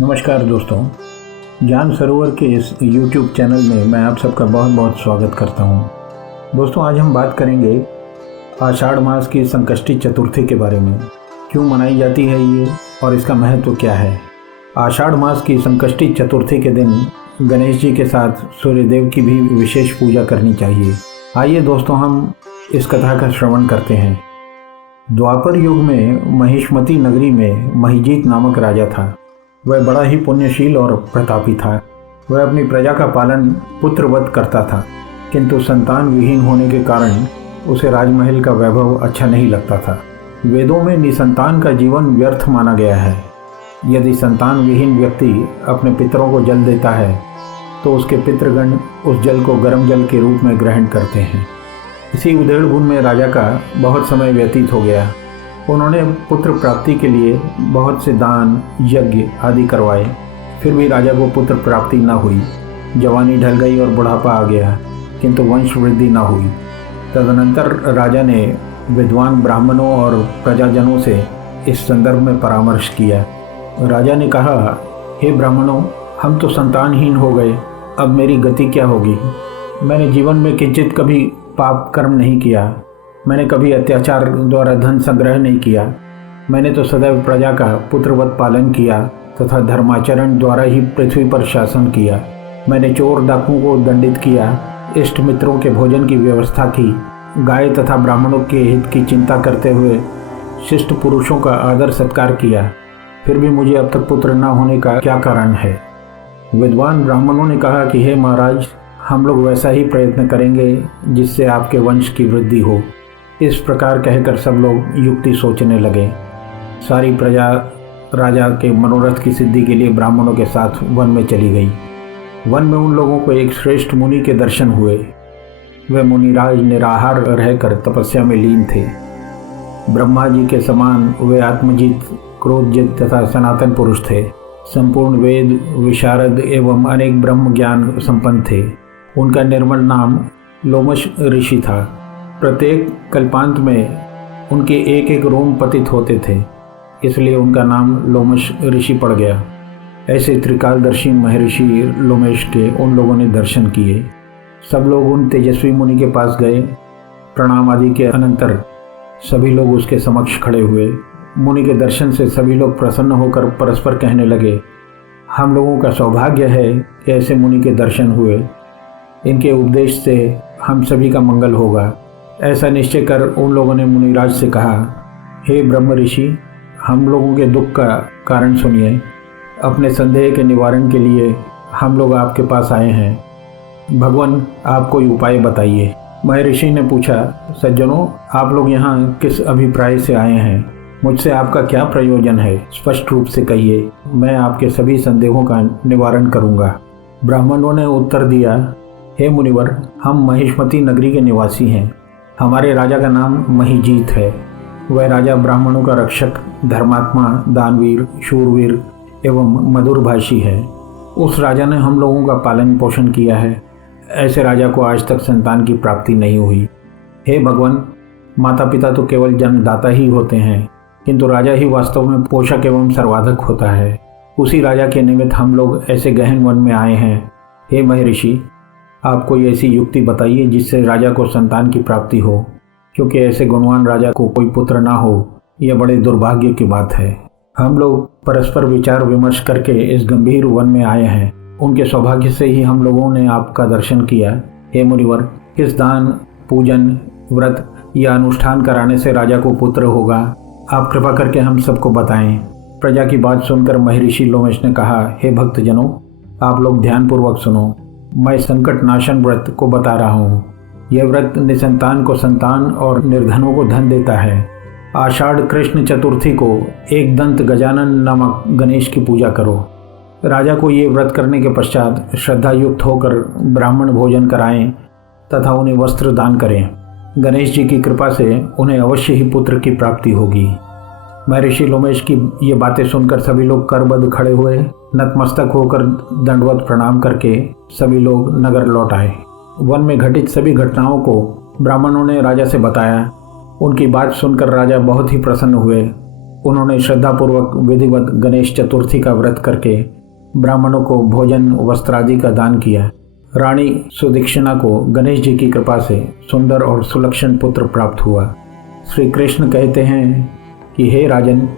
नमस्कार दोस्तों, ज्ञान सरोवर के इस YouTube चैनल में मैं आप सबका बहुत बहुत स्वागत करता हूं। दोस्तों, आज हम बात करेंगे आषाढ़ मास की संकष्टी चतुर्थी के बारे में। क्यों मनाई जाती है ये और इसका महत्व क्या है। आषाढ़ मास की संकष्टी चतुर्थी के दिन गणेश जी के साथ सूर्यदेव की भी विशेष पूजा करनी चाहिए। आइए दोस्तों, हम इस कथा का श्रवण करते हैं। द्वापर युग में महिष्मती नगरी में महिजीत नामक राजा था। वह बड़ा ही पुण्यशील और प्रतापी था। वह अपनी प्रजा का पालन पुत्रवत करता था, किंतु संतान विहीन होने के कारण उसे राजमहल का वैभव अच्छा नहीं लगता था। वेदों में निसंतान का जीवन व्यर्थ माना गया है। यदि संतान विहीन व्यक्ति अपने पितरों को जल देता है तो उसके पितृगण उस जल को गर्म जल के रूप में ग्रहण करते हैं। इसी उधेड़-बुन में राजा का बहुत समय व्यतीत हो गया। उन्होंने पुत्र प्राप्ति के लिए बहुत से दान यज्ञ आदि करवाए, फिर भी राजा को पुत्र प्राप्ति न हुई। जवानी ढल गई और बुढ़ापा आ गया, किंतु वंश वृद्धि न हुई। तदनंतर राजा ने विद्वान ब्राह्मणों और प्रजाजनों से इस संदर्भ में परामर्श किया। राजा ने कहा, हे ब्राह्मणों, हम तो संतानहीन हो गए, अब मेरी गति क्या होगी। मैंने जीवन में किंचित कभी पाप कर्म नहीं किया। मैंने कभी अत्याचार द्वारा धन संग्रह नहीं किया। मैंने तो सदैव प्रजा का पुत्रवत पालन किया तथा धर्माचरण द्वारा ही पृथ्वी पर शासन किया। मैंने चोर डाकुओं को दंडित किया, इष्ट मित्रों के भोजन की व्यवस्था की, गाय तथा ब्राह्मणों के हित की चिंता करते हुए शिष्ट पुरुषों का आदर सत्कार किया। फिर भी मुझे अब तक पुत्र न होने का क्या कारण है। विद्वान ब्राह्मणों ने कहा कि हे महाराज, हम लोग वैसा ही प्रयत्न करेंगे जिससे आपके वंश की वृद्धि हो। इस प्रकार कहकर सब लोग युक्ति सोचने लगे। सारी प्रजा राजा के मनोरथ की सिद्धि के लिए ब्राह्मणों के साथ वन में चली गई। वन में उन लोगों को एक श्रेष्ठ मुनि के दर्शन हुए। वे मुनिराज निराहार रहकर तपस्या में लीन थे। ब्रह्मा जी के समान वे आत्मजीत, क्रोधजित तथा सनातन पुरुष थे। संपूर्ण वेद विशारद एवं अनेक ब्रह्म ज्ञान संपन्न थे। उनका निर्मल नाम लोमश ऋषि था। प्रत्येक कल्पांत में उनके एक एक रोम पतित होते थे, इसलिए उनका नाम लोमश ऋषि पड़ गया। ऐसे त्रिकालदर्शी महर्षि लोमेश के उन लोगों ने दर्शन किए। सब लोग उन तेजस्वी मुनि के पास गए। प्रणाम आदि के अनंतर सभी लोग उसके समक्ष खड़े हुए। मुनि के दर्शन से सभी लोग प्रसन्न होकर परस्पर कहने लगे, हम लोगों का सौभाग्य है कि ऐसे मुनि के दर्शन हुए। इनके उपदेश से हम सभी का मंगल होगा। ऐसा निश्चय कर उन लोगों ने मुनिराज से कहा, हे ब्रह्म ऋषि, हम लोगों के दुख का कारण सुनिए। अपने संदेह के निवारण के लिए हम लोग आपके पास आए हैं। भगवान, आप कोई उपाय बताइए। महर्षि ने पूछा, सज्जनों, आप लोग यहाँ किस अभिप्राय से आए हैं। मुझसे आपका क्या प्रयोजन है, स्पष्ट रूप से कहिए। मैं आपके सभी संदेहों का निवारण करूँगा। ब्राह्मणों ने उत्तर दिया, हे मुनिवर, हम महिष्मती नगरी के निवासी हैं। हमारे राजा का नाम महिजीत है। वह राजा ब्राह्मणों का रक्षक, धर्मात्मा, दानवीर, शूरवीर एवं मधुरभाषी है। उस राजा ने हम लोगों का पालन पोषण किया है। ऐसे राजा को आज तक संतान की प्राप्ति नहीं हुई। हे भगवान, माता पिता तो केवल जन्मदाता ही होते हैं, किंतु राजा ही वास्तव में पोषक एवं सर्वाधक होता है। उसी राजा के निमित्त हम लोग ऐसे गहन वन में आए हैं। हे महर्षि, आप कोई ऐसी युक्ति बताइए जिससे राजा को संतान की प्राप्ति हो, क्योंकि ऐसे गुणवान राजा को कोई पुत्र ना हो, यह बड़े दुर्भाग्य की बात है। हम लोग परस्पर विचार विमर्श करके इस गंभीर वन में आए हैं। उनके सौभाग्य से ही हम लोगों ने आपका दर्शन किया। हे मुनिवर, किस दान, पूजन, व्रत या अनुष्ठान कराने से राजा को पुत्र होगा, आप कृपा करके हम सबको बताएं। प्रजा की बात सुनकर महर्षि लोमेश ने कहा, हे भक्तजनों, आप लोग ध्यानपूर्वक सुनो। मैं संकट नाशन व्रत को बता रहा हूँ। यह व्रत निसंतान को संतान और निर्धनों को धन देता है। आषाढ़ कृष्ण चतुर्थी को एक दंत गजानन नामक गणेश की पूजा करो। राजा को ये व्रत करने के पश्चात श्रद्धा युक्त होकर ब्राह्मण भोजन कराएं तथा उन्हें वस्त्र दान करें। गणेश जी की कृपा से उन्हें अवश्य ही पुत्र की प्राप्ति होगी। महर्षि लोमेश की ये बातें सुनकर सभी लोग करबद्ध खड़े हुए। नतमस्तक होकर दंडवत प्रणाम करके सभी लोग नगर लौट आए। वन में घटित सभी घटनाओं को ब्राह्मणों ने राजा से बताया। उनकी बात सुनकर राजा बहुत ही प्रसन्न हुए। उन्होंने श्रद्धापूर्वक विधिवत गणेश चतुर्थी का व्रत करके ब्राह्मणों को भोजन वस्त्र आदि का दान किया। रानी सुदक्षिणा को गणेश जी की कृपा से सुंदर और सुलक्षण पुत्र प्राप्त हुआ। श्री कृष्ण कहते हैं कि हे राजन,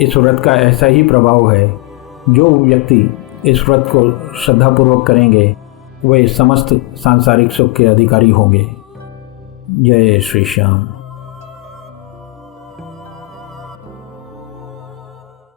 इस व्रत का ऐसा ही प्रभाव है, जो व्यक्ति इस व्रत को श्रद्धापूर्वक करेंगे वे समस्त सांसारिक सुख के अधिकारी होंगे। जय श्री श्याम।